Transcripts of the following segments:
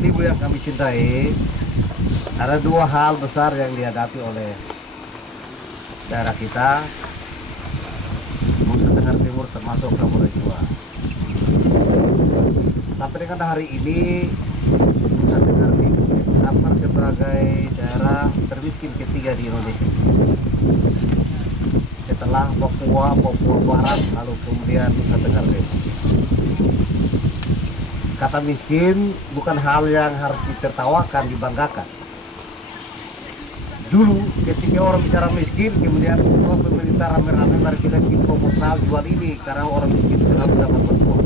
dan Ibu yang kami cintai, ada dua hal besar yang dihadapi oleh daerah kita, Nusa Tenggara Timur termasuk Saburai Jua. Sampai dengan hari ini, Nusa Tenggara Timur ditetapkan sebagai daerah termiskin ketiga di Indonesia. Setelah Papua Barat, lalu kemudian Nusa Tenggara Timur. Kata miskin bukan hal yang harus ditertawakan, dibanggakan. Dulu ketika orang bicara miskin, kemudian semua pemerintah rame-rame mari kita bikin proposal jual ini karena orang miskin selalu dapat bantuan.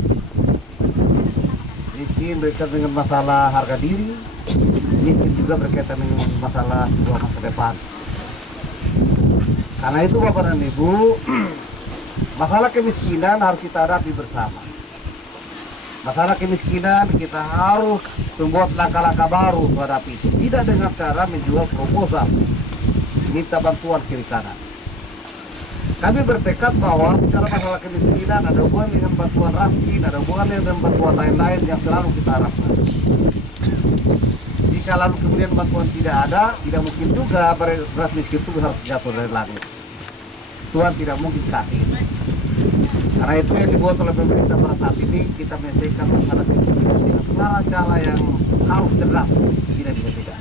Miskin berkaitan dengan masalah harga diri, miskin juga berkaitan dengan masalah sebuah masa depan. Karena itu Bapak dan Ibu, masalah kemiskinan harus kita hadapi bersama. Masalah kemiskinan kita harus membuat langkah-langkah baru menghadapi itu. Tidak dengan cara menjual proposal, minta bantuan kiri kanan. Kami bertekad bahwa bicara masalah kemiskinan ada hubungan dengan bantuan raskin, ada hubungan dengan bantuan lain-lain yang selalu kita harapkan. Jika lalu kemudian bantuan tidak ada, tidak mungkin juga beras miskin itu harus jatuh dari langit. Tuhan tidak mungkin kasih. Karena itu yang dibuat oleh pemerintah pada saat ini, kita menyelesaikan masalah kemiskinan dengan cara-cara yang harus cerdas, tidak bisa tidak.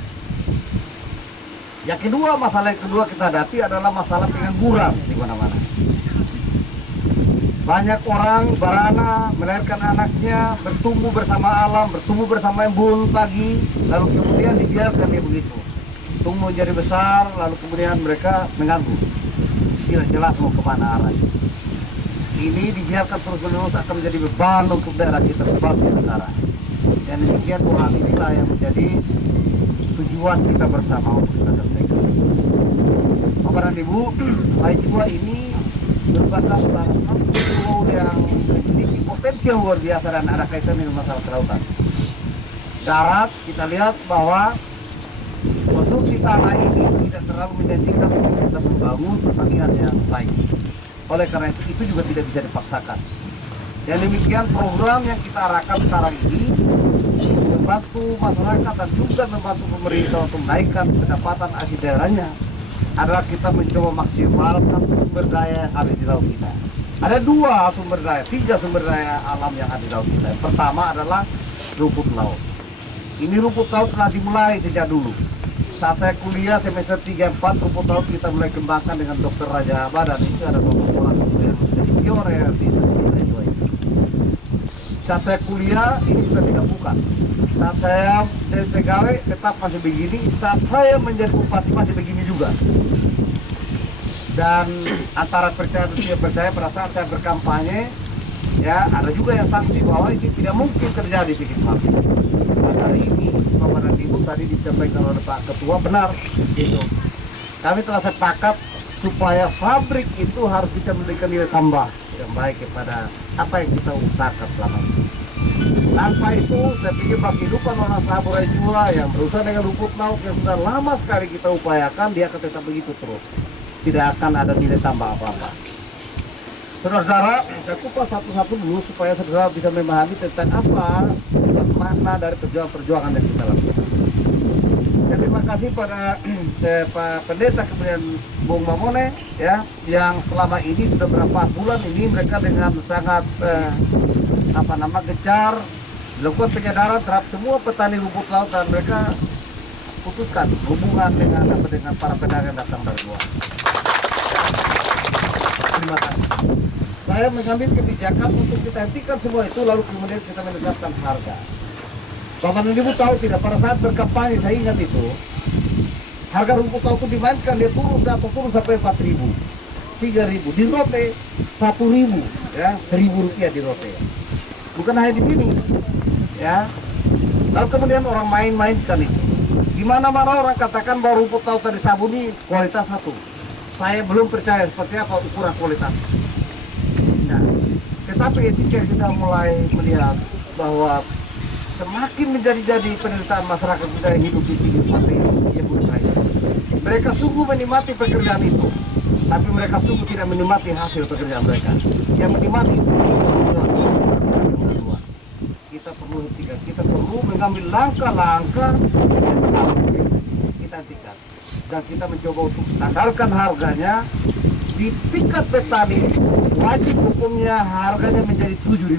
Yang kedua, masalah yang kedua kita hadapi adalah masalah pengangguran di mana-mana. Banyak orang barana melahirkan anaknya, bertumbuh bersama alam, bertumbuh bersama embun pagi, lalu kemudian dibiarkan dia begitu. Tumbuh menjadi besar, lalu kemudian mereka menganggur. Tidak jelas mau kemana arahnya. Ini dibiarkan terus-menerus akan menjadi beban untuk daerah kita sebagai negara. Dan demikian dua hal inilah yang menjadi tujuan kita bersama untuk kita selesaikan. Bapak dan Ibu, Saburai Jua ini merupakan salah satu pulau yang memiliki potensi yang luar biasa dan ada kaitan dengan masalah kelautan. Darat kita lihat bahwa konstruksi tanah ini tidak terlalu menjanjikan untuk kita membangun pertanian yang baik. Oleh karena itu juga tidak bisa dipaksakan. Dan demikian program yang kita arahkan sekarang ini membantu masyarakat dan juga membantu pemerintah untuk menaikkan pendapatan asli daerahnya adalah kita mencoba maksimalkan sumber daya yang ada di laut kita. Ada dua sumber daya, tiga sumber daya alam yang ada di laut kita. Yang pertama adalah rumput laut. Ini rumput laut telah dimulai sejak dulu. Saat saya kuliah semester 3-4 rumput laut kita mulai kembangkan dengan Dr. Raja Aba, dan itu ada beberapa orang yang menjadi pioner di Saburai Jua ini. Saat saya kuliah ini sudah dilakukan. Saat saya jadi pegawai tetap masih begini. Saat saya menjadi bupati masih begini juga. Dan antara percaya dan tidak percaya pada saat saya berkampanye, ya ada juga yang saksi bahwa itu tidak mungkin terjadi sedikit pabrik. Dan hari ini Bapak dan Ibu tadi disampaikan oleh Pak Ketua benar itu. Kami telah sepakat supaya pabrik itu harus bisa memberikan nilai tambah yang baik kepada apa yang kita usahakan selama ini. Tanpa itu saya pikir kehidupan orang Saburai Jua yang berusaha dengan rumput laut yang sudah lama sekali kita upayakan, dia akan tetap begitu terus. Tidak akan ada nilai tambah apa-apa. Saudara-saudara, saya kupas satu-satu dulu supaya saudara bisa memahami tentang apa makna dari perjuangan yang kita lakukan. Dan terima kasih pada Pak Pendeta kemudian Bung Mamone ya, yang selama ini sudah berapa bulan ini mereka dengan sangat gencar melakukan penyadaran terhadap semua petani rumput laut, dan mereka putuskan hubungan dengan para pedagang datang dari luar. Terima kasih. Saya mengambil kebijakan untuk kita hentikan semua itu, lalu kemudian kita menegakkan harga. Bapak dan Ibu tahu tidak, pada saat berkampanye saya ingat itu, harga rumput laut itu dimainkan, dia turun sampai 4.000, 3.000, di rote 1.000, ya, Rp1.000 di rote. Bukan hanya di sini, ya. Lalu kemudian orang main-mainkan itu. Di mana-mana orang katakan bahwa rumput laut dari Sabu ini kualitas satu. Saya belum percaya seperti apa ukuran kualitas. Nah, tetapi ketika kita mulai melihat bahwa semakin menjadi penderitaan masyarakat kita yang hidup di pinggir pantai yang menurut saya, mereka sungguh menikmati pekerjaan itu, tapi mereka sungguh tidak menikmati hasil pekerjaan mereka. Yang menikmati itu kita perlu hentikan. Kita perlu mengambil langkah-langkah yang pertama kita hentikan. Dan kita mencoba untuk standarkan harganya di tingkat petani. Wajib hukumnya harganya menjadi 7.000.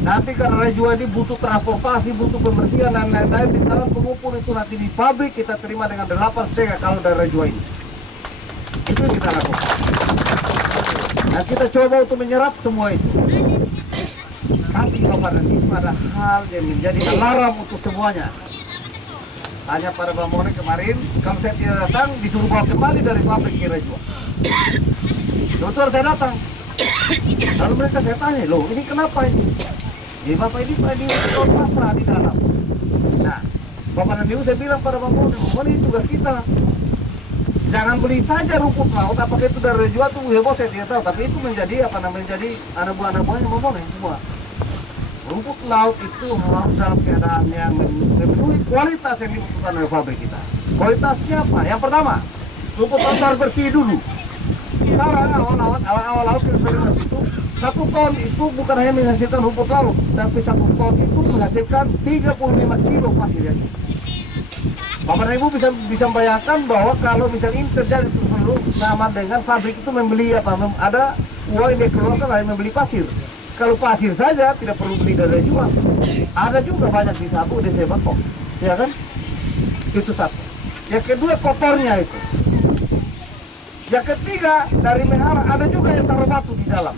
Nanti karena rejua ini butuh transportasi, butuh pembersihan dan lain-lain, di dalam pengumpul itu nanti di pabrik kita terima dengan 8,5 kalau dari rejua ini. Itu yang kita lakukan. Nah, kita coba untuk menyerap semua itu. Tapi Bapak dan Ibu, ada hal yang menjadi alarm untuk semuanya. Tanya pada Bang Mone kemarin, kalau saya tidak datang disuruh bawa kembali dari pabrik ke rejua. Kebetulan saya datang. Lalu mereka saya tanya, loh ini kenapa ini? Jadi Bapak ini pasrah di dalam. Nah, Bapak dan Ibu saya bilang pada Bang Mone ini tugas kita. Jangan beli saja rumput laut, apakah itu dari rejua tuh heboh saya tidak tahu. Tapi itu menjadi jadi anak buahnya Bang Mone semua. Rumput laut itu harus dalam keadaan yang memenuhi kualitas yang dibutuhkan oleh pabrik kita. Kualitasnya apa? Yang pertama, rumput laut harus bersih dulu. Awal-awal eksperimen itu 1 ton itu bukan hanya menghasilkan rumput laut, tapi 1 ton itu menghasilkan 35 kilo pasir. Bapak dan Ibu bisa bayangkan bahwa kalau misalnya ini terjadi dulu sama dengan pabrik itu membeli ada uang yang dikeluarkan hanya membeli pasir. Kalau pasir saja tidak perlu beli dari jual. Ada juga banyak di Sabu, di Sebakok, ya kan? Itu satu. Yang kedua kotornya itu. Yang ketiga dari menara ada juga yang taruh batu di dalam.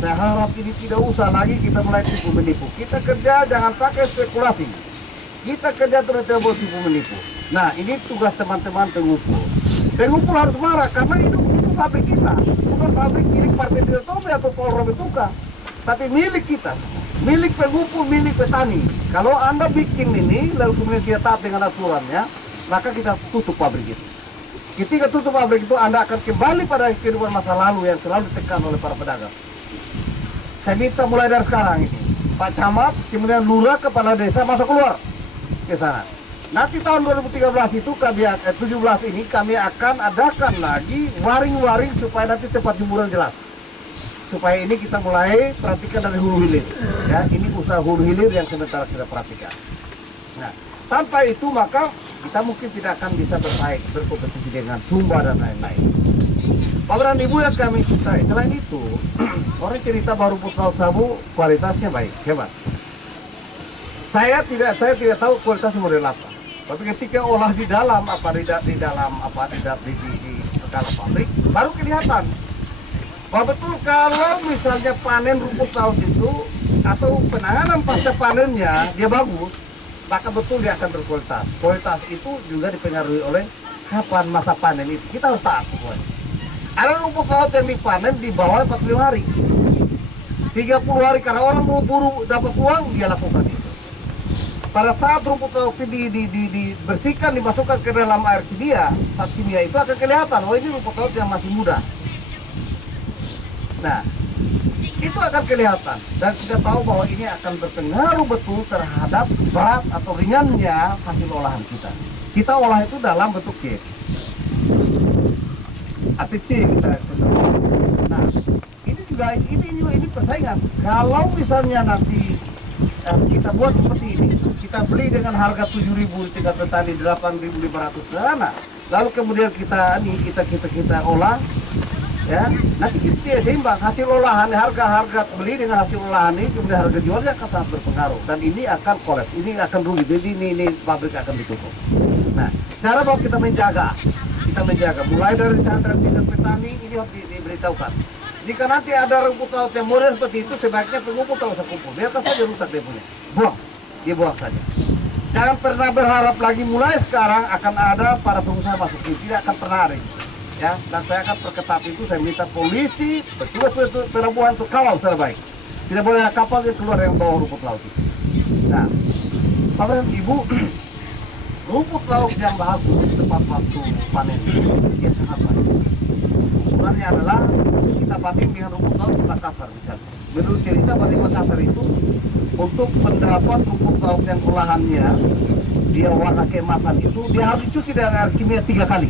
Saya harap ini tidak usah lagi kita mulai tipu menipu. Kita kerja jangan pakai spekulasi. Kita kerja terus tidak boleh tipu menipu. Nah ini tugas teman-teman pengumpul. Pengumpul harus marah karena itu pabrik kita, bukan pabrik milik Partai Tirtobe atau Polro Betuka, tapi milik kita, milik pengumpul, milik petani. Kalau Anda bikin ini lalu kemudian tidak taat dengan aturannya, maka kita tutup pabrik itu. Ketika tutup pabrik itu, Anda akan kembali pada kehidupan masa lalu yang selalu ditekan oleh para pedagang. Saya minta mulai dari sekarang ini, Pak Camat, kemudian Lurah, Kepala Desa masuk keluar ke sana. Nanti tahun 2013 itu 17 ini kami akan adakan lagi waring-waring supaya nanti tempat hiburan jelas. Supaya ini kita mulai perhatikan dari hulu hilir. Ya, ini usaha hulu hilir yang sementara kita perhatikan. Nah, tanpa itu maka kita mungkin tidak akan bisa bersaing, berkompetisi dengan Sumba dan lain-lain. Bapak dan Ibu yang kami cintai, selain itu, orang cerita bahwa rumput laut Sabu kualitasnya baik, hebat. Saya tidak tahu kualitas model apa. Tapi ketika olah di dalam di dalam pabrik baru kelihatan bahwa betul kalau misalnya panen rumput laut itu atau penanganan pasca panennya dia bagus, maka betul dia akan berkualitas. Kualitas itu juga dipengaruhi oleh kapan masa panen itu. Kita harus taat semuanya. Ada rumput laut yang dipanen di bawah 45 hari, 30 hari karena orang mau buru dapat uang dia lakukan itu. Pada saat rumput laut dibersihkan, dimasukkan ke dalam air kimia, saat kimia itu akan kelihatan, oh ini rumput laut yang masih muda. Nah, itu akan kelihatan. Dan kita tahu bahwa ini akan berpengaruh betul terhadap berat atau ringannya hasil olahan kita. Kita olah itu dalam bentuk C. ATC kita. Nah, ini persaingan. Kalau misalnya nanti kita buat seperti ini, kita beli dengan harga 7.000 di tingkat petani 8.500 sana, lalu kemudian kita olah, ya nanti kita seimbang hasil olahan, harga beli dengan hasil olahan ini, kemudian harga jualnya akan sangat berpengaruh dan ini akan kolaps, ini akan rugi, jadi ini pabrik akan ditutup. Nah, cara bahwa kita menjaga mulai dari santri tingkat petani ini harus diberitahukan. Jika nanti ada rumput laut yang modern seperti itu, sebaiknya pengumpul tahu usah kumpul. Biarkan saja rusak dia punya. Buang saja. Jangan pernah berharap lagi mulai sekarang akan ada para pengusaha masuk ini. Tidak akan pernah ada. Ya, dan saya akan perketat itu. Saya minta polisi, petugas pelabuhan untuk kawal secara baik. Tidak boleh ada kapal yang keluar yang bawa rumput laut itu. Nah, Bapak dan Ibu, rumput laut yang bagus tepat waktu panen dia sangat baik. Ukurannya adalah kita banding dengan rumput laut di Makassar misalnya. Menurut cerita di Makassar itu untuk mendapat rumput laut yang olahannya dia warna keemasan itu dia harus dicuci dengan air kimia 3 kali.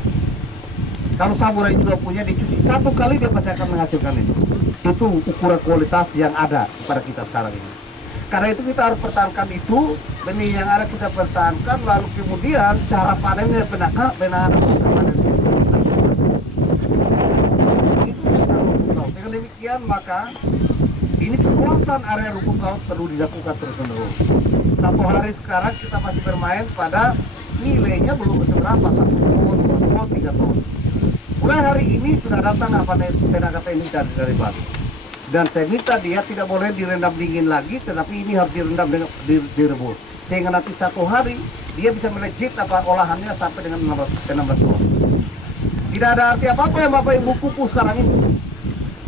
Kalau samurai juga punya dicuci satu kali dia pasti akan menghasilkan itu. Itu ukuran kualitas yang ada pada kita sekarang ini. Karena itu kita harus pertahankan itu, benih yang ada kita pertahankan, lalu kemudian cara panennya benar itu tentang rumput laut. Dengan demikian maka ini penguasaan area rumput laut perlu dilakukan terus-menerus. Satu hari sekarang kita masih bermain pada nilainya belum seberapa, 1 ton, 2 ton, 3 ton. Mulai hari ini sudah datang tenaga teknis dari Bali. Dan saya minta dia tidak boleh direndam dingin lagi, tetapi ini harus direndam dengan direbus. Sehingga nanti satu hari dia bisa melejit olahannya sampai dengan 16 ton. Tidak ada arti apa-apa yang Bapak Ibu kukus sekarang ini.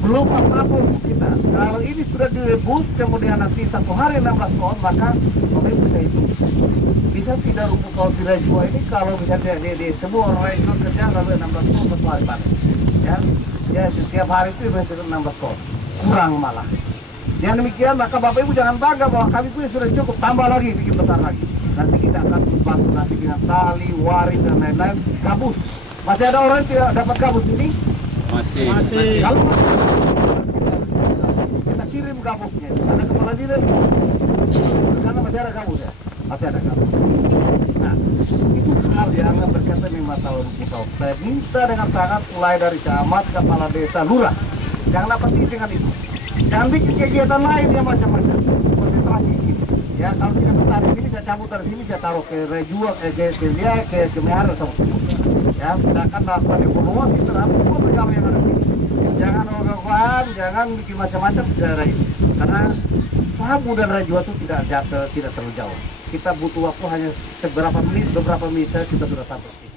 Belum apa-apa untuk kita. Kalau ini sudah direbus, kemudian nanti satu hari 16 ton, maka Bapak Ibu bisa hitung. Bisa tidak rumput laut di Rajua ini kalau misalnya di semua orang Rajua kerja lalu 16 ton satu hari panen. Ya, setiap hari itu bisa 16 ton. Kurang malah. Yang demikian maka Bapak Ibu jangan bangga bahwa kami punya sudah cukup, tambah lagi, bikin besar lagi. Nanti kita akan bantu nanti dengan tali, waring dan lain-lain, gabus. Masih ada orang yang tidak dapat gabus ini? Masih. Kalau kita kirim gabusnya, ada kepala dinas. Karena masih ada gabus ya, masih ada gabus. Nah, itu hal yang berkaitan dengan masalah rumput laut. Saya minta dengan sangat mulai dari camat, kepala desa, lurah. Jangan apatis dengan itu. Jangan bikin kegiatan lain yang macam-macam. Konsentrasi di sini. Ya, kalau tidak betah di sini, saya cabut dari sini, saya taruh ke Rejua, ke Mehara sama semua. Ya, sedangkan lakukan evaluasi terhadap semua pegawai yang ada di sini. Jangan ogah-ogahan, jangan bikin macam-macam di daerah ini. Karena Sabu dan Rejua itu tidak terlalu jauh. Kita butuh waktu hanya beberapa menit saja kita sudah sampai.